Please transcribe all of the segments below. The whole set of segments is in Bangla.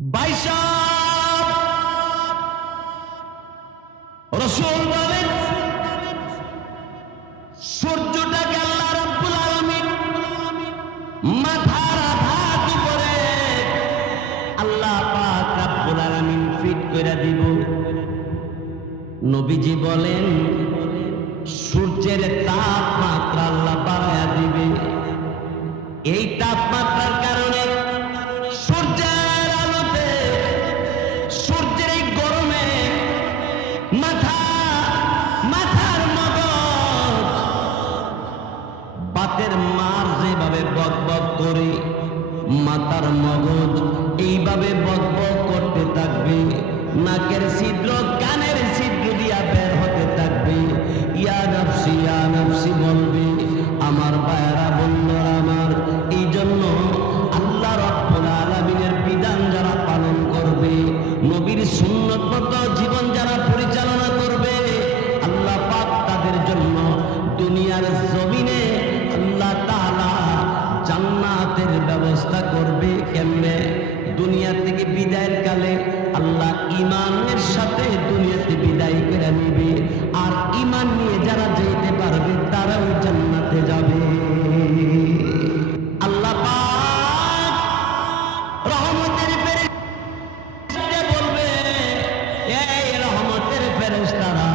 বাইশা রাসূল বলেন, সূর্যটাকে আল্লাহ রাব্বুল আলামিন মাথার আঘাত করে আল্লাহ পাক রাব্বুল আলামিন ফিট করে দিব। নবীজি বলেন, সূর্যের তাপমাত্রা আল্লাহ বাড়ায়া দিবে। এই তাপমাত্রার কারণে সূর্যের আলোতে, সূর্যের এই গরমে মাথার মগজ বাতের মার যেভাবে বকবক করে, মাথার মগজ এইভাবে বকবক করতে থাকবে। নাকের ছিদ্র কানের ছিদ্র দিয়া বের হতে থাকবে। ইয়া নফসি বলবে। আমার ভাইয়েরা, বন্ধুরা আমার, এই জন্য আল্লাহ রাব্বুল আলামিনের বিধান যারা পালন করবে, নবীর সুন্নত মতো জীবন যারা পরিচালনা করবে, আল্লাহ পাক তাদের জন্য দুনিয়ার জমিনে আল্লাহ তাআলা জান্নাতের ব্যবস্থা করবে। কেমনে? দুনিয়া থেকে বিদায়ের কালে আল্লাহ ঈমানের সাথে দুনিয়াতে বিদায় করে নেবে। আর ঈমান নিয়ে যারা যেতে পারবে তারাও জান্নাতে যাবে। আল্লাহ পাক রহমতের ফেরেশতা বলবে, এই রহমতের ফেরেশতারা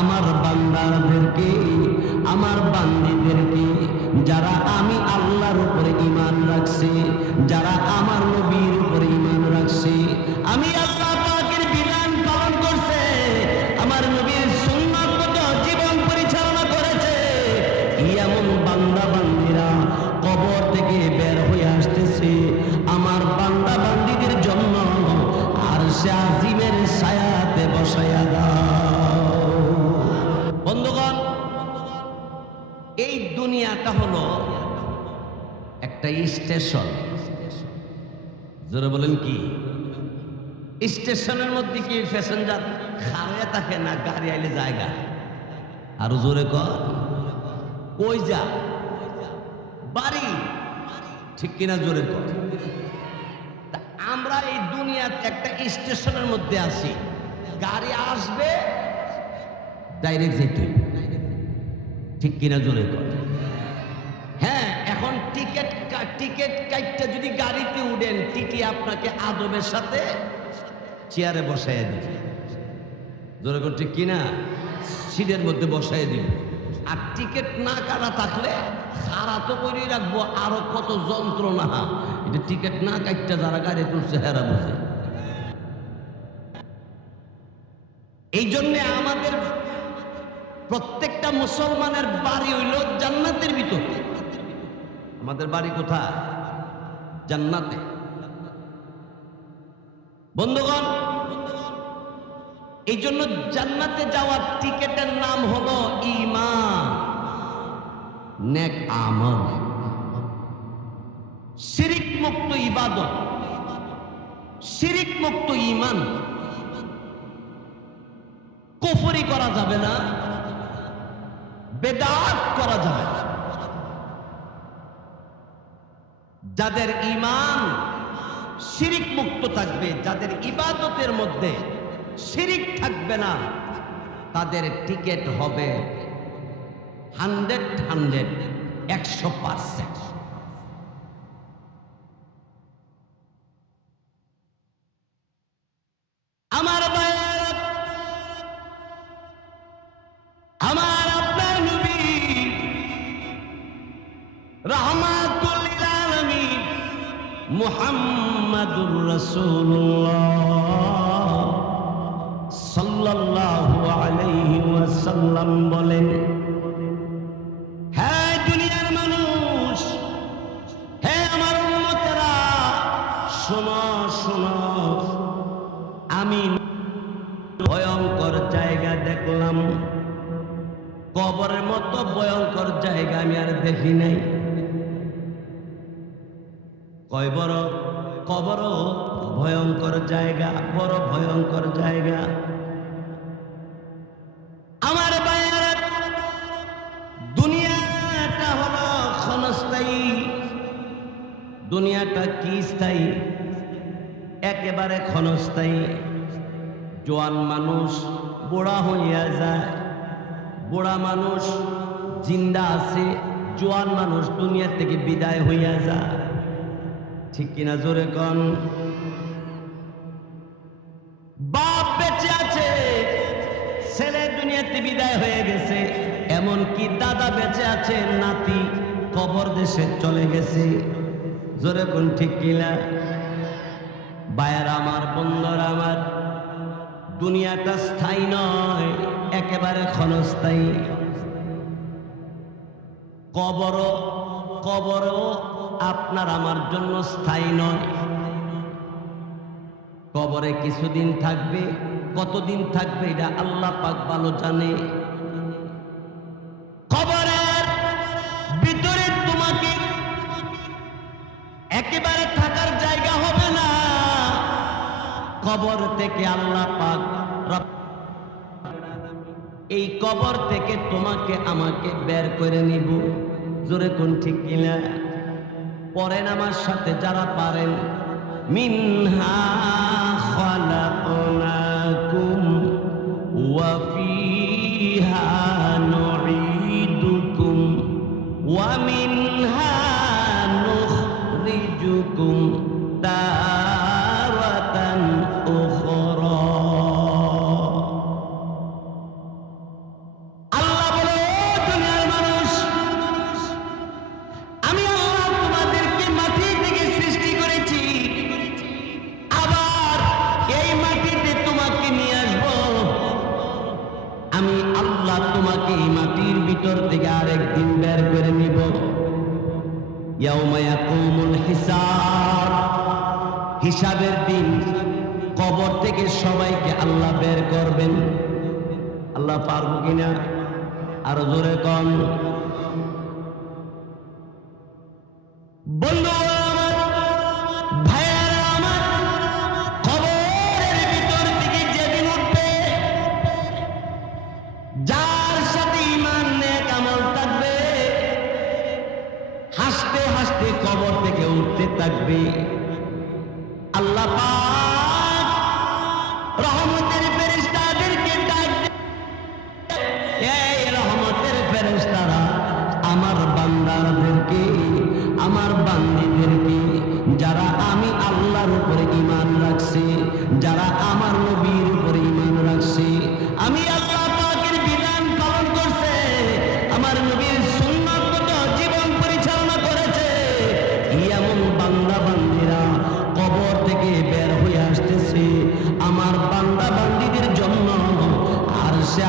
আমার বান্দাদেরকে, আমার বান্দীদেরকে, যারা আমি আল্লাহর উপরে ঈমান রাখছি, যারা আমার নবীর উপরে ঈমান রাখছি, আমি আল্লাহ পাকের বিধান পালন করছে, আমার নবীর সুন্নাত মতো জীবন পরিচালনা করেছে, এমন বান্দা বান্দীরা কবর থেকে বের হয়ে আসতেছে। আমার বান্দা বান্দীদের জন্য আরশে আজিমের ছায়াতে বসায়া দাও। বন্ধুগণ, এই দুনিয়াটা হলো একটা স্টেশন। জোরে বলেন কি? স্টেশনের মধ্যে কি প্যাসেঞ্জার খাড়ায় থাকে না, গাড়ি আইলে জায়গা? আরো জোরে কই যা বাড়ি, ঠিক কিনা? জোরে কর। আমরা এই দুনিয়াতে একটা স্টেশনের মধ্যে আছি। গাড়ি আসবে, ডাইরেক্ট যেতে, ঠিক কিনা? জোরে কর। হ্যাঁ, এখন টিকিট কাটতে যদি গাড়িতে উঠেন, টিটি আপনাকে আদবের সাথে চেয়ারে বসাইয়া দিবে। জোরে কর, ঠিক কিনা? সিটের মধ্যে বসাইয়া দিবে। আর টিকিট না কাটা থাকলে খাড়া তো করে রাখবো, আরো কত যন্ত্রণা। এটা টিকিট না কাটতে যারা গাড়ি তুলছে হেরা বুঝে। এই জন্য আমাদের প্রত্যেকটা মুসলমানের বাড়ি হইল জান্নাতের ভিতর। আমাদের বাড়ি কোথায়? জান্নাতে। বন্ধুগণ, এই জন্য জান্নাতে যাওয়ার টিকেটের নাম হলো ঈমান, নেক আমল, শিরিক মুক্ত ইবাদত, শিরিক মুক্ত ঈমান। কুফরি করা যাবে না, বেদাত করা যাবে না। যাদের ঈমান শিরিক মুক্ত থাকবে, যাদের ইবাদতের মধ্যে শিরিক থাকবে না, তাদের টিকেট হবে 100%। আমার ভাইয়েরা, আমার আপনার নবী রাহমাতুল লিল আলামিন মুহাম্মাদুর রাসূলুল্লাহ সাল্লাল্লাহু আলাইহি ওয়াসাল্লাম বলেন, হে দুনিয়ার মানুষ, হে আমার উম্মতেরা, শোনো শোনো, আমি ভয়ঙ্কর জায়গা দেখলাম। কবরের মতো ভয়ঙ্কর জায়গা আমি আর দেখি নাই। কয় বড় কবর ভয়ঙ্কর জায়গা, বড় ভয়ঙ্কর জায়গা। আমার ভাইয়েরা, দুনিয়াটা হলো ক্ষণস্থায়ী। দুনিয়াটা কি স্থায়ী? একেবারে ক্ষণস্থায়ী। জোয়ান মানুষ বুড়া হইয়া যায়, বুড়া মানুষ জিন্দা আছে, জোয়ান মানুষ দুনিয়া থেকে বিদায় হইয়া যায়। ঠিক কিনা জোরে কন? বাপ বেঁচে আছে, ছেলে দুনিয়াতে বিদায় হয়ে গেছে, এমনকি দাদা বেঁচে আছে, নাতি কবর দেশে চলে গেছে। জোরে কোন ঠিক কিনা? বায়ার আমার, বন্ধুরা আমার, দুনিয়াটা স্থায়ী নয়, একেবারে ক্ষণস্থায়ী। কবরও আপনার আমার জন্য স্থায়ী নয়। কবরে কিছুদিন থাকবে, কতদিন থাকবে এটা আল্লাহ পাক ভালো জানে। কবরের ভিতরে তোমাকে একেবারে থাকার জায়গা হবে না। কবর থেকে আল্লাহ পাক এই কবর থেকে তোমাকে আমাকে বের করে নিব। জোরে কোন ঠিক কিনা? পড়েন আমার সাথে যারা পারেন, মিনহা খালাকনাকুম ওয়া ফিহা নুঈদুকুম ওয়া মিনহা নুখরিজুকুম তারাতান উখরা। আল্লাহ বলে, ও দুনিয়ার মানুষ, আমি আল্লাহ তোমাদেরকে মাটি থেকে সৃষ্টি করেছি, আবার এই মাটিতে তোমাকে নিয়ে আসবো। আমি আল্লাহ তোমাকে এই মাটির ভিতর থেকে আরেকদিন বের করে নিব। ইয়াউমা ইয়াকুমুল হিসাব, হিসাবের দিন। কবর থেকে সবাইকে আল্লাহ বের করবেন। আল্লাহ পারবো কিনা? আরো জোরে কন। বন্ধুরা আমার, ভাইয়েরা আমার, কবরের ভিতর থেকে যেদিন উঠবে, যার সাথে ঈমান নেক আমল থাকবে, হাসতে হাসতে কবর থেকে উঠতে থাকবে। আল্লাহ পাক রহমতের ফেরেশতাদেরকে ডাক দেন, এই রহমতের ফেরেশতারা আমার বান্দাদেরকে, আমার বান্দীদেরকে, যারা আমি আল্লাহর উপরে ঈমান রাখছে, যারা আমার নবীর উপরে ঈমান রাখছে, আমি আল্লাহ পাকের বিধান পালন করছে, আমার নবীর সুন্নাতগত জীবন পরিচালনা করেছে, এমন বান্দা বান্দীরা কবর থেকে বের হয়ে আসতেছে। আমার বান্দা বান্দীদের জন্য আরশে